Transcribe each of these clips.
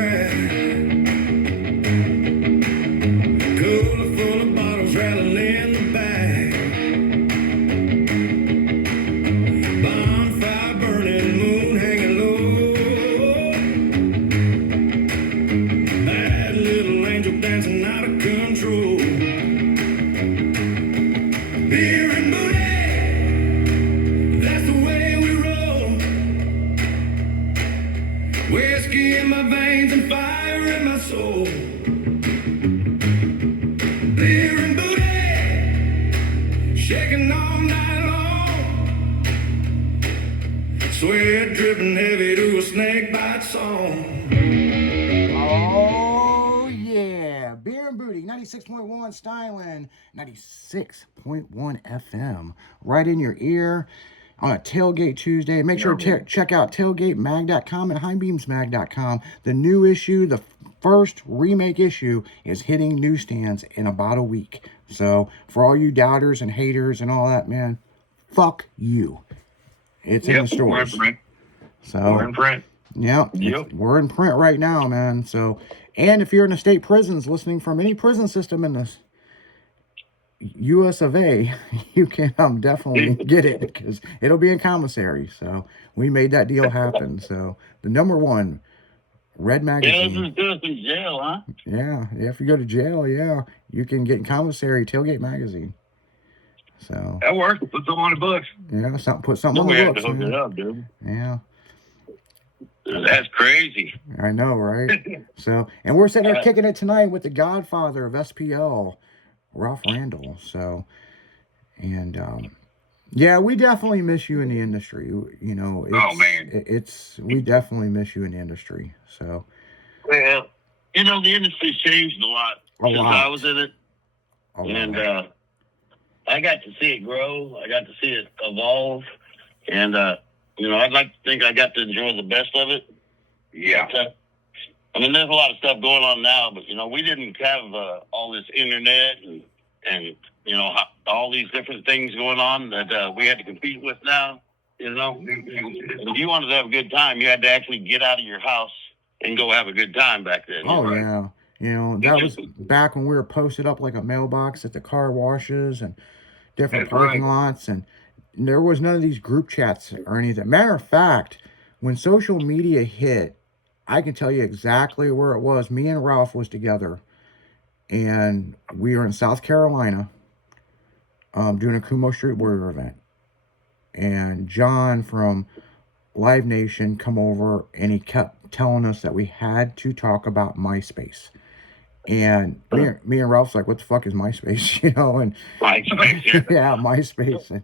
track. Cooler full of bottles rattling in the back. Bonfire burning, moon hanging low. Bad little angel dancing out of control. Beer and booty, that's the way we roll. Whiskey in my veins and fire in my soul. Beer and booty, shaking all night long. Sweat dripping heavy to a snake bite song. Oh, yeah. Beer and Booty, 96.1 Styling, 96.1 FM, right in your ear on a Tailgate Tuesday. Make sure to check out tailgatemag.com and highbeamsmag.com. The new issue, the first remake issue, is hitting newsstands in about a week. So, for all you doubters and haters and all that, man, fuck you. It's in the stores. We're in print. So, We're in print. Yeah, we're in print right now, man. So, and if you're in the state prisons listening from any prison system in the US of A, you can definitely get it because it'll be in commissary. So we made that deal happen. So the #1 Red Magazine. Yeah, this is good in jail, huh? Yeah, if you go to jail, yeah, you can get in commissary Tailgate Magazine. So that works. Put something on the books. Yeah, put something on the books. We have to hook it up, dude. Yeah. That's crazy. I know, right? So, and we're sitting here kicking it tonight with the godfather of SPL, Ralph Randall. So, and yeah, we definitely miss you in the industry. You know, we definitely miss you in the industry. So, well, you know, the industry's changed a lot since I was in it, and I got to see it grow. I got to see it evolve, and you know, I'd like to think I got to enjoy the best of it. Yeah. But, I mean, there's a lot of stuff going on now, but, you know, we didn't have all this internet and you know, all these different things going on that we had to compete with now. You know, if you wanted to have a good time, you had to actually get out of your house and go have a good time back then. Oh, yeah. You know, that was back when we were posted up like a mailbox at the car washes and different parking lots, and there was none of these group chats or anything. Matter of fact, when social media hit, I can tell you exactly where it was. Me and Ralph was together, and we were in South Carolina doing a Kumo Street Warrior event. And John from Live Nation come over, and he kept telling us that we had to talk about MySpace. And me and Ralph's like, what the fuck is MySpace? You know, and MySpace. yeah, MySpace. And,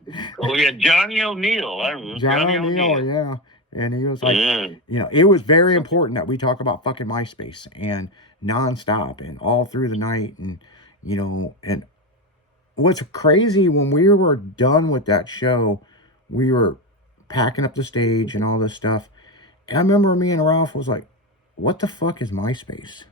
yeah, Johnny O'Neill. I remember Johnny O'Neill, yeah. And he was like, you know, it was very important that we talk about fucking MySpace and nonstop and all through the night. And, you know, and what's crazy, when we were done with that show, we were packing up the stage and all this stuff. And I remember me and Ralph was like, what the fuck is MySpace?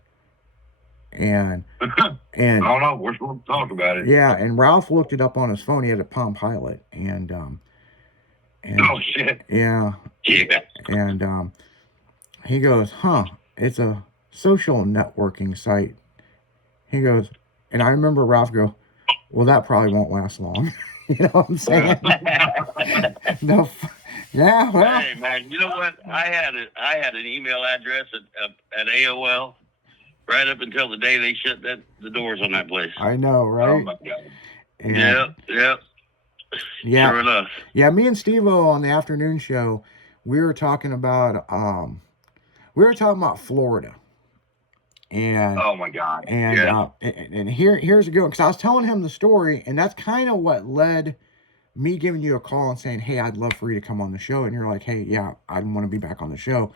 And I don't know. We're supposed to talk about it. Yeah, and Ralph looked it up on his phone. He had a Palm Pilot, and oh shit. Yeah. Yeah. And he goes, it's a social networking site. He goes, and I remember Ralph go, well, that probably won't last long. You know what I'm saying? Yeah. Well. Hey man, you know what? I had an email address at AOL. Right up until the day they shut the doors on that place. I know, right? Oh, my God. Yeah. Sure enough. Yeah, me and Steve-O on the afternoon show, we were talking about Florida. And oh, my God. And and here's a good one, because I was telling him the story, and that's kind of what led me giving you a call and saying, hey, I'd love for you to come on the show. And you're like, hey, yeah, I want to be back on the show.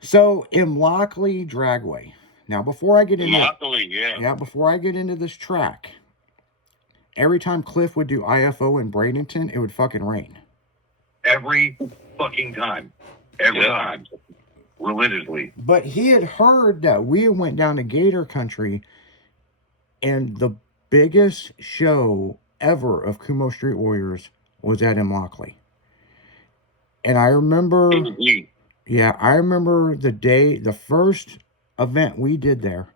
So, Imlockley Dragway. Now, before I get into before I get into this track, every time Cliff would do IFO in Bradenton, it would fucking rain. Every fucking time. Every time. Religiously. But he had heard that we went down to Gator Country, and the biggest show ever of Kumo Street Warriors was at Imlockley. And I remember... Yeah, I remember the first event we did there.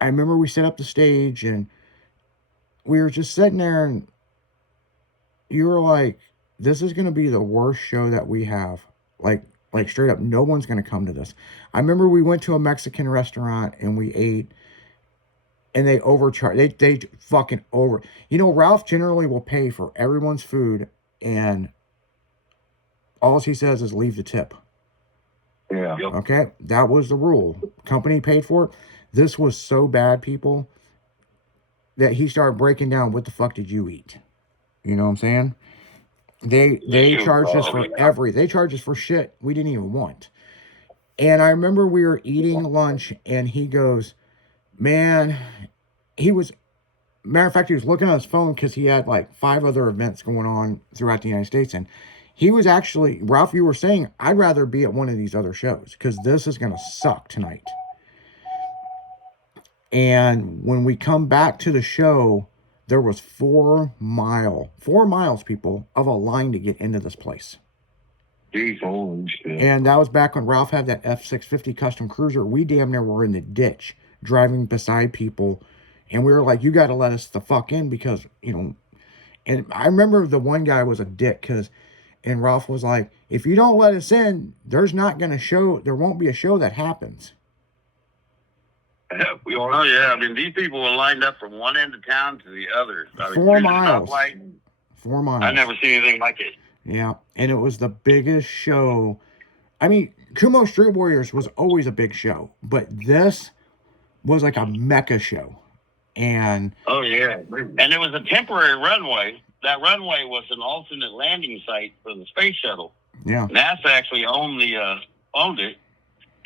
I remember we set up the stage and we were just sitting there and you were like, this is going to be the worst show that we have. Like straight up, no one's going to come to this. I remember we went to a Mexican restaurant and we ate and they overcharged. They fucking over. You know, Ralph generally will pay for everyone's food and all he says is leave the tip. Yeah. Okay, that was the rule. Company paid for it. This was so bad, people, that he started breaking down. What the fuck did you eat? You know what I'm saying? They charged us for they charged us for shit we didn't even want. And I remember we were eating lunch, and he goes, "Man," matter of fact, he was looking at his phone because he had like 5 other events going on throughout the United States, and he was actually, Ralph, you were saying, I'd rather be at one of these other shows because this is going to suck tonight. And when we come back to the show, there was 4 miles, people, of a line to get into this place. Jeez, holy shit. And that was back when Ralph had that F650 custom cruiser. We damn near were in the ditch driving beside people. And we were like, you got to let us the fuck in because, you know. And I remember the one guy was a dick and Ralph was like, if you don't let us in, there won't be a show that happens. Oh, yeah. I mean, these people were lined up from one end of town to the other. I mean, 4 miles. 4 miles. I never seen anything like it. Yeah, and it was the biggest show. I mean, Kumo Street Warriors was always a big show, but this was like a mecca show. And oh, yeah. And it was a temporary runway. That runway was an alternate landing site for the space shuttle. Yeah. NASA actually owned it.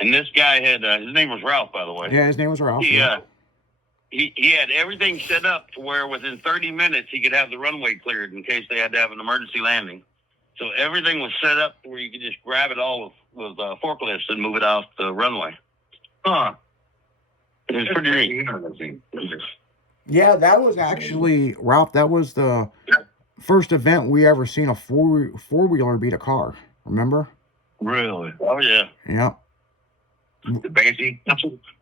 And this guy had, his name was Ralph, by the way. Yeah, his name was Ralph. He had everything set up to where within 30 minutes he could have the runway cleared in case they had to have an emergency landing. So everything was set up where you could just grab it all with forklifts and move it off the runway. Huh. It was pretty neat. Yeah, that was actually, Ralph, that was the first event we ever seen a four-wheeler beat a car. Remember? Really? Oh, yeah. Yeah. The Banshee?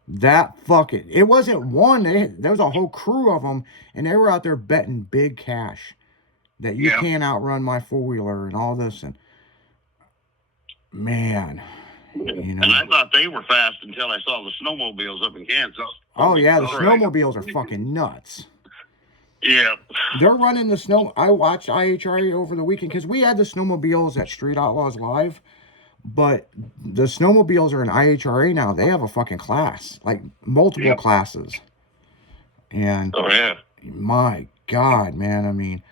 That fucking, it wasn't one. There was a whole crew of them, and they were out there betting big cash that you can't outrun my four-wheeler and all this. And man, you know. And I thought they were fast until I saw the snowmobiles up in Kansas. Oh, yeah, the snowmobiles are fucking nuts. Yeah. They're running the snow. I watched IHRA over the weekend because we had the snowmobiles at Street Outlaws Live, but the snowmobiles are in IHRA now. They have a fucking class, like multiple classes. And oh, yeah. My God, man. I mean,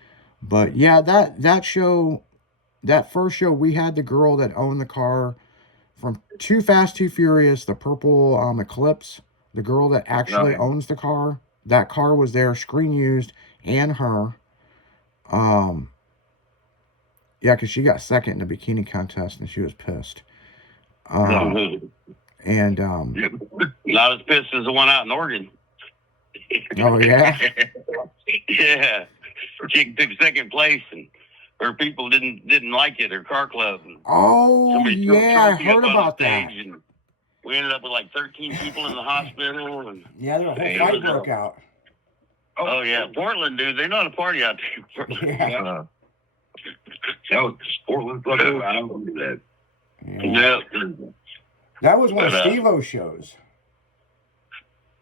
but yeah, that show, that first show, we had the girl that owned the car from Too Fast, Too Furious, the purple Eclipse, the girl that actually owns the car. That car was there, screen used, and her. Yeah, because she got second in the bikini contest, and she was pissed. And not as pissed as the one out in Oregon. Oh yeah, yeah. She took second place, and her people didn't like it. Her car club. Oh yeah, I heard about that. And we ended up with like 13 people in the hospital. And yeah, the whole fight broke out. Oh yeah, Portland, dude, they know how to party out there. Yeah. That was Portland. I don't do that. Yeah. That was one of Steve-O's shows.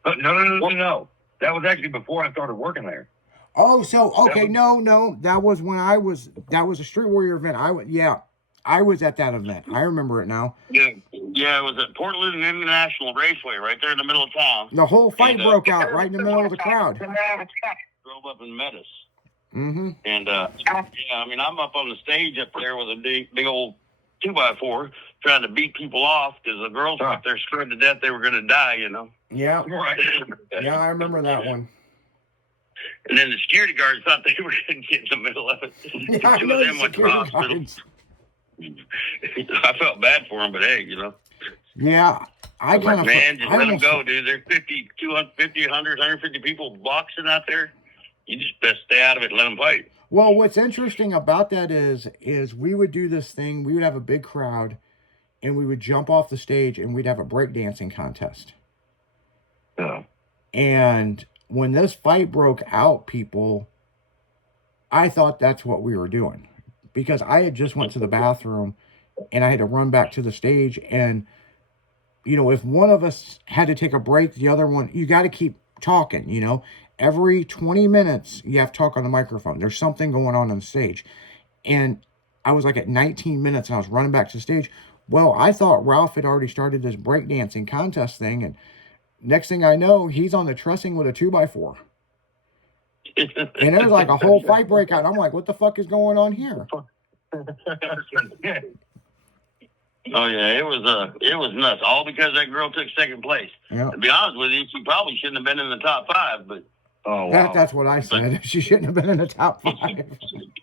No. That was actually before I started working there. Oh, so okay, no. That was when that was a Street Warrior event. I was at that event. I remember it now. Yeah, it was at Portland International Raceway, right there in the middle of town. The whole fight broke out right in the middle of the crowd. Drove up and met us. Mm-hmm. And I mean, I'm up on the stage up there with a big old 2x4 trying to beat people off because the girls were up there scared to death they were going to die, you know. Yeah. Right. Yeah, I remember that one. And then the security guards thought they were going to get in the middle of it. Yeah, Two of them went to the hospital. I felt bad for them, but hey, you know. Yeah, I kind of. Man, just let them go, dude. There's 250, 100, 150 people boxing out there. You just best stay out of it and let them fight. Well, what's interesting about that is we would do this thing. We would have a big crowd, and we would jump off the stage, and we'd have a breakdancing contest. Yeah. And when this fight broke out, people, I thought that's what we were doing, because I had just went to the bathroom, and I had to run back to the stage. And if one of us had to take a break, the other one, you got to keep talking. Every 20 minutes, you have to talk on the microphone. There's something going on the stage. And I was like at 19 minutes, and I was running back to the stage. Well, I thought Ralph had already started this breakdancing contest thing. And next thing I know, he's on the trussing with a 2x4. And it was like a whole fight breakout. I'm like, what the fuck is going on here? Oh yeah, it was nuts. All because that girl took second place. Yeah. To be honest with you, she probably shouldn't have been in the top 5, but that's what I said. She shouldn't have been in the top 5.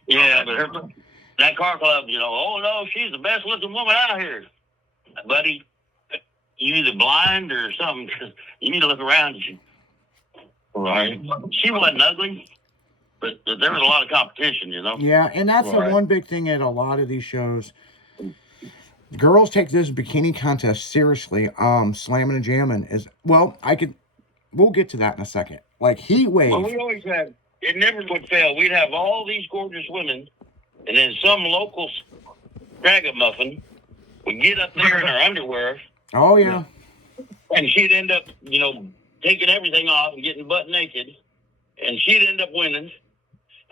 Yeah, but that car club, oh no, she's the best looking woman out here, buddy. You either blind or something. You need to look around you. Right. She wasn't ugly, but there was a lot of competition, Yeah, and that's the one big thing at a lot of these shows. Girls take this bikini contest seriously. Slamming and jamming is, we'll get to that in a second. Like heat wave. Well, we always had, it never would fail. We'd have all these gorgeous women, and then some local ragamuffin would get up there in her underwear. Oh yeah. And she'd end up, taking everything off and getting butt naked, and she'd end up winning,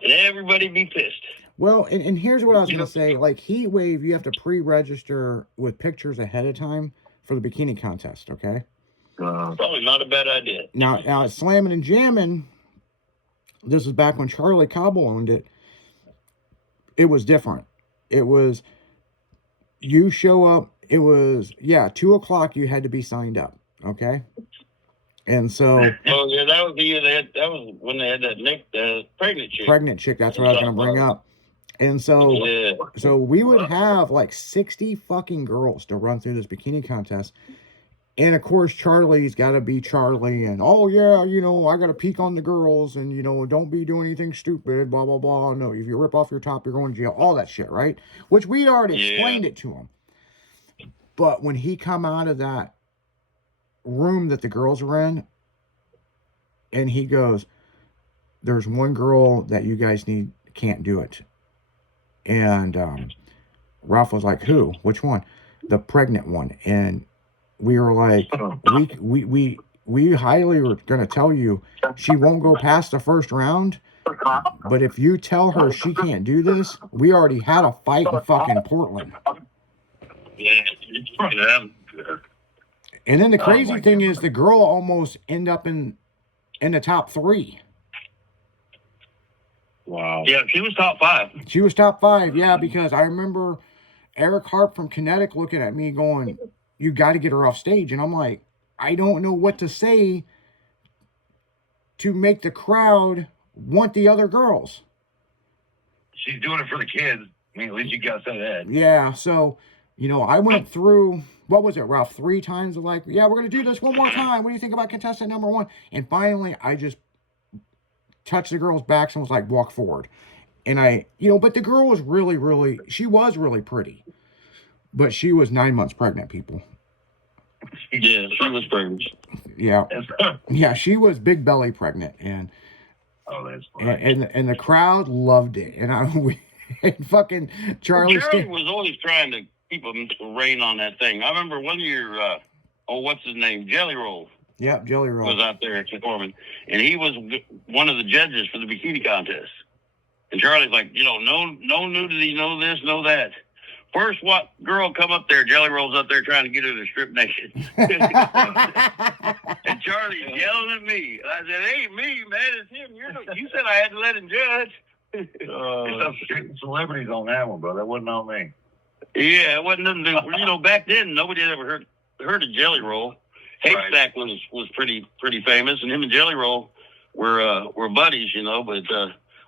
and everybody'd be pissed. Well, and here's what I was going to say. Like, heat wave, you have to pre-register with pictures ahead of time for the bikini contest, okay? Probably not a bad idea. Now at Slamming and Jamming, this is back when Charlie Cobble owned it. It was different. It was, you show up, it was, 2 o'clock, you had to be signed up, okay? And so, oh yeah, that was the year that was when they had that pregnant chick. Pregnant chick. That's what I was going to bring up. And so we would have like 60 fucking girls to run through this bikini contest. And of course, Charlie's got to be Charlie, and I got to peek on the girls, and don't be doing anything stupid, blah blah blah. No, if you rip off your top, you're going to jail. All that shit, right? Which we'd already explained it to him. But when he come out of that room that the girls were in, and he goes, "There's one girl that you guys can't do it." And Ralph was like, "Who? Which one?" "The pregnant one." And we were like, we highly were going to tell you she won't go past the first round, but if you tell her she can't do this, we already had a fight in fucking Portland. Yeah. And then the crazy thing is the girl almost end up in the top 3. Wow. Yeah, she was top 5. She was top 5, yeah, because I remember Eric Harp from Kinetic looking at me going, "You got to get her off stage." And I'm like, I don't know what to say to make the crowd want the other girls. She's doing it for the kids. I mean, at least you got to say that. Yeah, so, I went through, what was it, Ralph, 3 times of like, yeah, we're going to do this one more time. What do you think about contestant number 1? And finally, I just touched the girl's backs and was like, walk forward. And but the girl was really, she was really pretty. But she was 9 months pregnant, people. Yeah, she was pregnant. Yeah. Yeah, she was big belly pregnant. And that's funny. And the crowd loved it. And and fucking Charlie was always trying to keep a rein on that thing. I remember one year, what's his name? Jelly Roll. Yep, Jelly Roll. Was out there performing. And he was one of the judges for the bikini contest. And Charlie's like, no nudity, no this, no that. First, what girl come up there? Jelly Roll's up there trying to get her to strip naked. And Charlie's yelling at me. I said, "It ain't me, man. It's him. You said I had to let him judge." Some celebrities on that one, bro. That wasn't on me. Yeah, it wasn't nothing. Back then, nobody had ever heard of Jelly Roll. Haystack was pretty famous, and him and Jelly Roll were buddies, But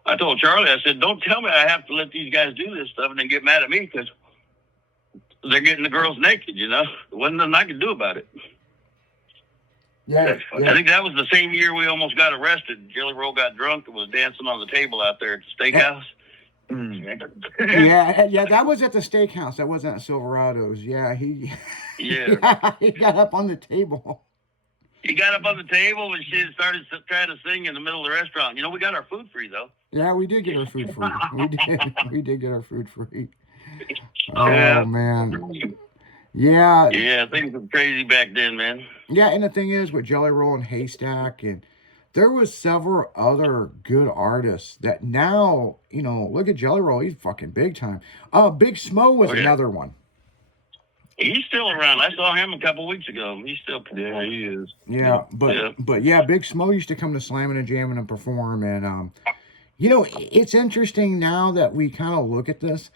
I told Charlie, I said, "Don't tell me I have to let these guys do this stuff and then get mad at me because they're getting the girls naked, There wasn't nothing I could do about it." Yeah, I think that was the same year we almost got arrested. Jelly Roll got drunk and was dancing on the table out there at the steakhouse. yeah, that was at the steakhouse. That wasn't at Silverado's. Yeah, he got up on the table. He got up on the table and shit started trying to sing in the middle of the restaurant. We got our food free, though. Yeah, we did get our food free. We did get our food free. Oh, man. Yeah. Yeah, things were crazy back then, man. Yeah, and the thing is, with Jelly Roll and Haystack, and there was several other good artists that now, look at Jelly Roll. He's fucking big time. Big Smo was another one. He's still around. I saw him a couple weeks ago. He's still performing. Yeah, he is. Yeah, but Big Smo used to come to Slamming and Jamming and perform, and it's interesting now that we kind of look at this.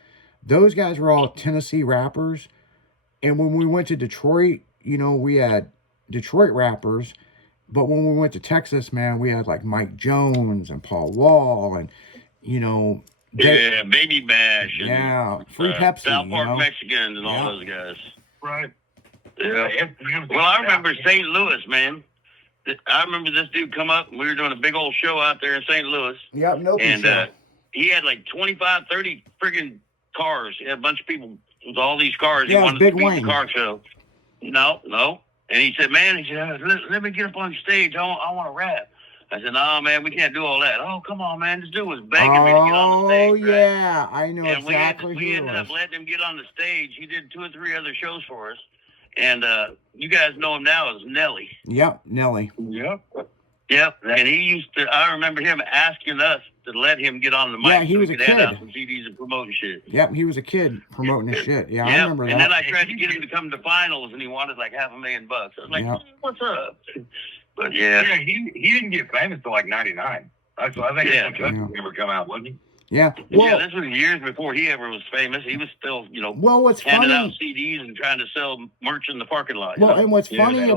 Those guys were all Tennessee rappers, and when we went to Detroit, we had Detroit rappers, but when we went to Texas, man, we had like Mike Jones and Paul Wall, and Baby Bash. And, Free Pepsi. South Park Mexicans and all those guys. Right. Yeah. Well, I remember St. Louis, man. I remember this dude come up, and we were doing a big old show out there in St. Louis. Yep, nope. And he had like 25, 30 friggin' cars. He had a bunch of people with all these cars. Yeah, he wanted Big to beat Wayne. the car show. No. And he said, let me get up on stage. I want to rap. I said, no, man, we can't do all that. Oh, come on, man. This dude was begging me to get on the stage. Oh, yeah. Right? I know and exactly we ended up letting him get on the stage. He did 2 or 3 other shows for us. And you guys know him now as Nelly. Yep, Nelly. Yep. And he used to, I remember him asking us to let him get on the mic. Yeah, he was a kid. Hand out some CDs and promoting shit. Yep, he was a kid promoting his shit. Yeah, I remember that. And then I tried to get him to come to finals, and he wanted like $500,000. I was like, what's up? But yeah, he didn't get famous till like '99. I think never come out, wasn't he? Yeah. Well, this was years before he ever was famous. He was still, what's handing funny, out CDs and trying to sell merch in the parking lot. Well, and what's funny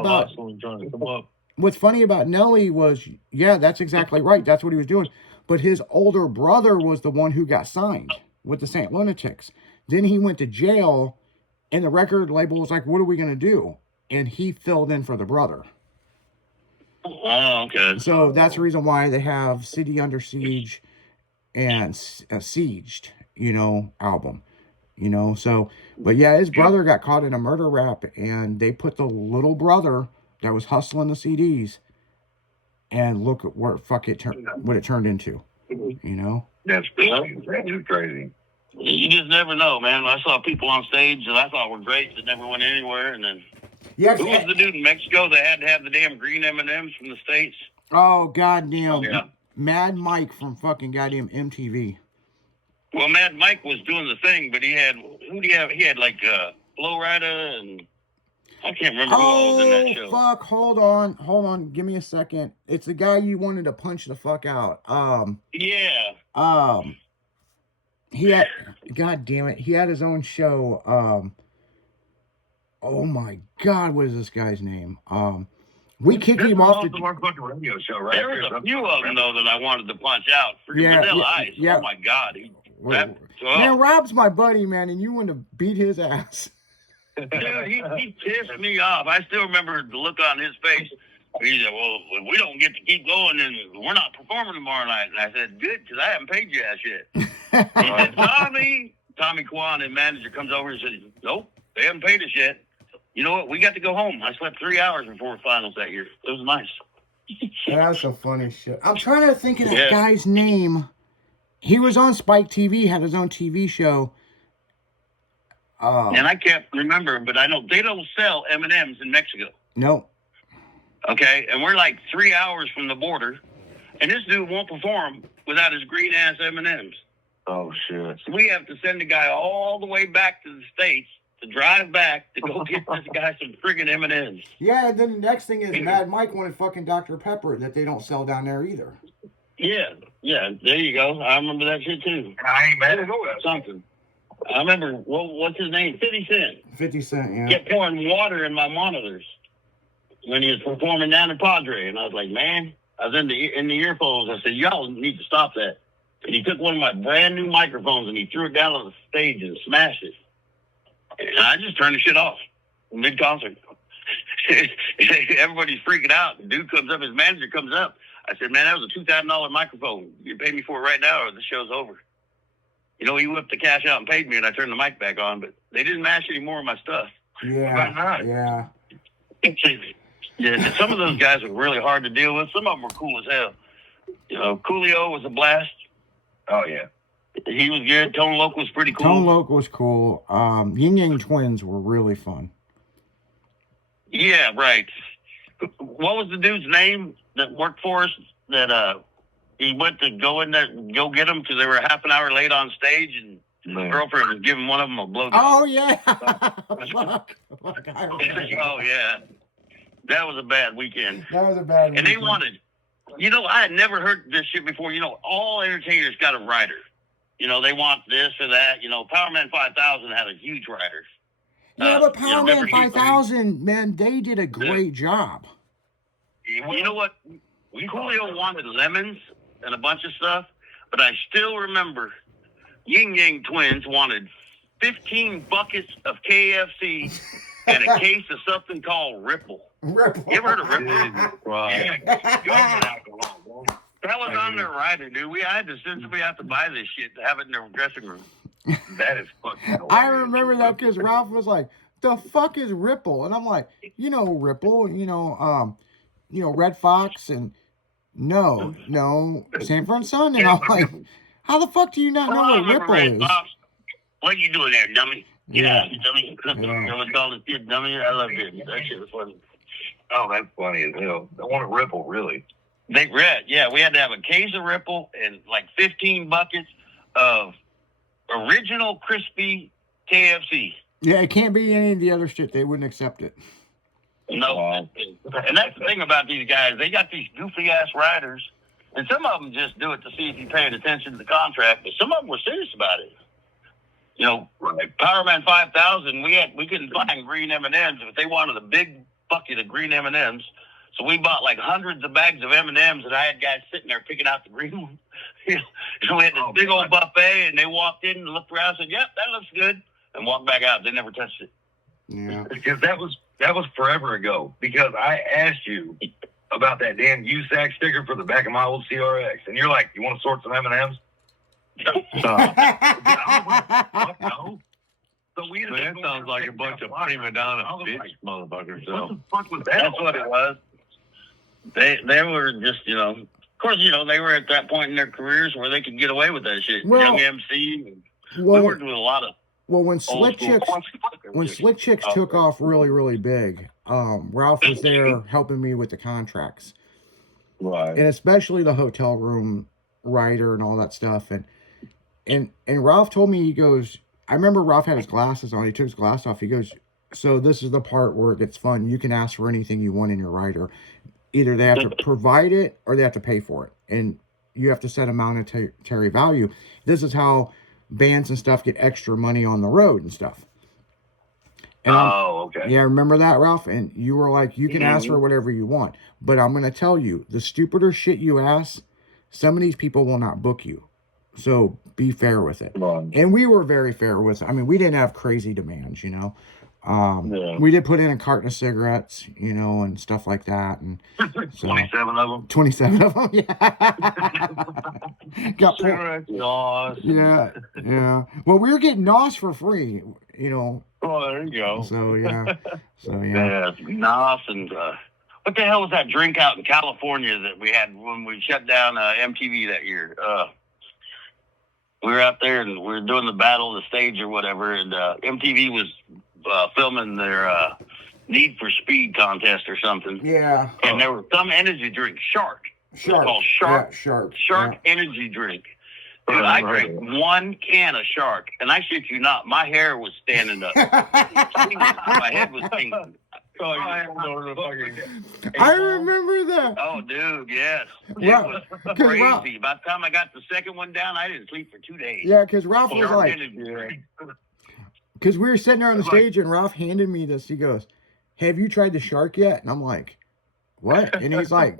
about Nelly was, that's exactly right. That's what he was doing. But his older brother was the one who got signed with the St. Lunatics. Then he went to jail, and the record label was like, what are we going to do? And he filled in for the brother. Oh, okay. So that's the reason why they have City Under Siege and Sieged, album. But yeah, his brother got caught in a murder rap, and they put the little brother that was hustling the CDs, and look at what it turned into, That's crazy. You just never know, man. I saw people on stage that I thought were great that never went anywhere, and then who was the dude in Mexico that had to have the damn green M&Ms from the States? Oh, goddamn. Yeah. Mad Mike from fucking goddamn MTV. Well, Mad Mike was doing the thing, but he had, who do you have? He had like Flo Rida, and I can't remember who all was in that show. Fuck, hold on, give me a second. It's the guy you wanted to punch the fuck out. He had, god damn it, he had his own show. Oh my god, what is this guy's name? We kicked him off the radio show, right? There was a few of them though that I wanted to punch out. Vanilla Ice. Yeah. Oh my god, man, Rob's my buddy, man, and you wanted to beat his ass. Dude, he pissed me off. I still remember the look on his face. He said, well, if we don't get to keep going, then we're not performing tomorrow night. And I said, good, because I haven't paid you ass yet. He said, Tommy Kwan, and manager, comes over and says, nope, they haven't paid us yet. You know what? We got to go home. I slept 3 hours before finals that year. It was nice. That's some funny shit. I'm trying to think of that guy's name. He was on Spike TV, had his own TV show. And I can't remember, but I know they don't sell M&Ms in Mexico. No. Okay, and we're like 3 hours from the border, and this dude won't perform without his green ass M&Ms. Oh shit! So we have to send the guy all the way back to the States to drive back to go get this guy some friggin' M&Ms. Yeah, and then the next thing is Mad Mike wanted fucking Dr. Pepper that they don't sell down there either. Yeah, there you go. I remember that shit too. I ain't mad at all. Something. I remember, what's his name? 50 Cent. 50 Cent, yeah. Kept pouring water in my monitors when he was performing down in Padre. And I was like, man, I was in the earphones. I said, y'all need to stop that. And he took one of my brand new microphones and he threw it down on the stage and smashed it. And I just turned the shit off mid-concert. Everybody's freaking out. The dude comes up, his manager comes up. I said, man, that was a $2,000 microphone. You pay me for it right now or the show's over. You know, he whipped the cash out and paid me, and I turned the mic back on, but they didn't mash any more of my stuff. Yeah. Yeah, some of those guys were really hard to deal with. Some of them were cool as hell. You know, Coolio was a blast. Oh, yeah. He was good. Tone Loc was pretty cool. Tone Loc was cool. Yin Yang Twins were really fun. Yeah, right. What was the dude's name that worked for us that he went to go in there go get them because they were half an hour late on stage and his girlfriend was giving one of them a blowjob. Oh, yeah. Fuck, I remember. Oh, yeah. That was a bad weekend. That was a bad And they wanted, you know, I had never heard this shit before. You know, all entertainers got a writer. You know, they want this or that. You know, Powerman 5000 had a huge writer. Yeah, but Powerman 5000, man, they did a great job. You know what? Coolio wanted lemons and a bunch of stuff, but I still remember Yin Yang Twins wanted 15 buckets of KFC and a case of something called Ripple. Ripple. You ever heard of Ripple? That was on their rider, dude. I had to send somebody out to buy this shit to have it in their dressing room. That is fucking hilarious. I remember that because Ralph was like, "The fuck is Ripple?" And I'm like, "You know Ripple, Red Fox and no, Sanford & Son." And I'm like, "How the fuck do you not know what Ripple is?" What are you doing there, dummy? Get Yeah. out, dummy. I was calling this kid dummy. I love it. That shit was funny. Oh, that's funny as hell. I want a Ripple, really. We had to have a case of Ripple and like 15 buckets of original crispy KFC. Yeah, it can't be any of the other shit. They wouldn't accept it. No. And that's the thing about these guys. They got these goofy-ass riders, and some of them just do it to see if you're paying attention to the contract, but some of them were serious about it. You know, Powerman 5000, we couldn't find green M&Ms, but they wanted a big bucket of green M&Ms. So we bought like hundreds of bags of M&Ms, and I had guys sitting there picking out the green ones. So we had this big old buffet, and they walked in and looked around and said, "Yep, that looks good," and walked back out. They never touched it. Yeah. Because that was forever ago. Because I asked you about that damn USAC sticker for the back of my old CRX, and you're like, "You want to sort some M&Ms?" No. So that sounds like a bunch of prima donna bitch motherfuckers. What the fuck was that? That's what it was. They were just, of course, they were at that point in their careers where they could get away with that shit. Well, Young MC. We Well, worked with a lot of when Slick Chicks took off really, really big, Ralph was there helping me with the contracts. Right. And especially the hotel room writer and all that stuff. And Ralph told me, he goes, I remember Ralph had his glasses on. He took his glass off. He goes, "So this is the part where it gets fun. You can ask for anything you want in your writer. Either they have to provide it or they have to pay for it. And you have to set a monetary value. This is how bands and stuff get extra money on the road and stuff." And okay. Yeah, remember that, Ralph? And you were like, you can ask for whatever you want. But I'm going to tell you, the stupider shit you ask, some of these people will not book you. So be fair with it. And we were very fair with it. I mean, we didn't have crazy demands, We did put in a carton of cigarettes, and stuff like that. And so, 27 of them? 27 of them, yeah. Cigarettes, NOS. Yeah. Well, we were getting NOS for free, Oh, there you go. So, yeah. Yeah, NOS and what the hell was that drink out in California that we had when we shut down MTV that year? We were out there and we were doing the battle of the stage or whatever, and MTV was filming their Need for Speed contest or something. Yeah. And there was some energy drink, Shark. It's called Shark. Yeah, Shark. Energy drink. Dude, I drank one can of Shark, and I shit you not, my hair was standing up. My head was tingling. I remember that. Oh, dude, yes. It Yeah, was crazy. By the time I got the second one down, I didn't sleep for 2 days. Yeah, because Ralph was Shark like, energy. because we were sitting there on the stage and Ralph handed me this. He goes, "Have you tried the Shark yet?" And I'm like, "What?" And he's like,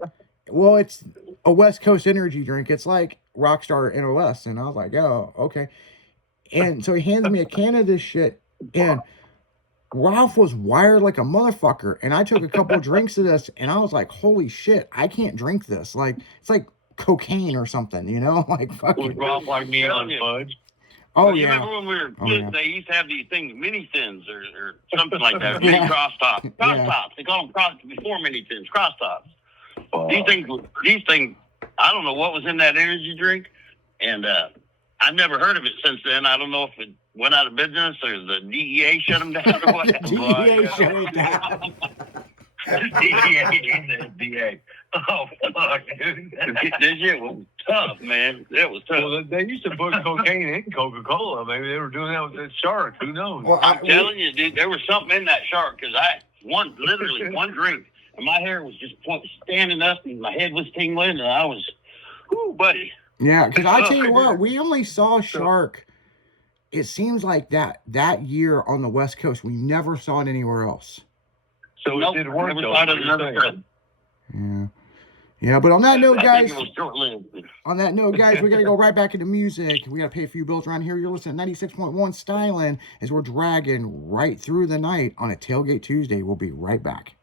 "Well, it's a West Coast energy drink. It's like Rockstar NOS." And I was like, "Oh, okay." And so he hands me a can of this shit, and Ralph was wired like a motherfucker, and I took a couple drinks of this, and I was like, "Holy shit, I can't drink this! Like, it's like cocaine or something, you know? Like fucking." Was Ralph like me on fudge? Oh Well, you yeah. remember when we were kids, Oh, yeah. they used to have these things, mini thins or something like that, mini Yeah. cross tops. Cross Yeah. tops. They call them before mini thins, cross tops. Wow. These things, I don't know what was in that energy drink, and I've never heard of it since then. I don't know if it went out of business or the DEA shut them down or what. DEA shut it down. DA. Oh, fuck, dude. This shit was tough, man. It was tough. Well, they used to put cocaine in Coca-Cola. Maybe they were doing that with that shark. Who knows? Well, I'm telling you, dude, there was something in that shark because literally one drink, and my hair was just standing up, and my head was tingling, and I was, whoo, buddy. yeah, because I tell you what, we only saw shark. It seems like that year on the West Coast, we never saw it anywhere else. So Nope, it didn't work. never though. thought of another friend. Yeah. Yeah, but on that note, I guys, think it was short-lived. we got to go right back into music. We got to pay a few bills around here. You're listening to 96.1 Stylin' as we're dragging right through the night on a Tailgate Tuesday. We'll be right back.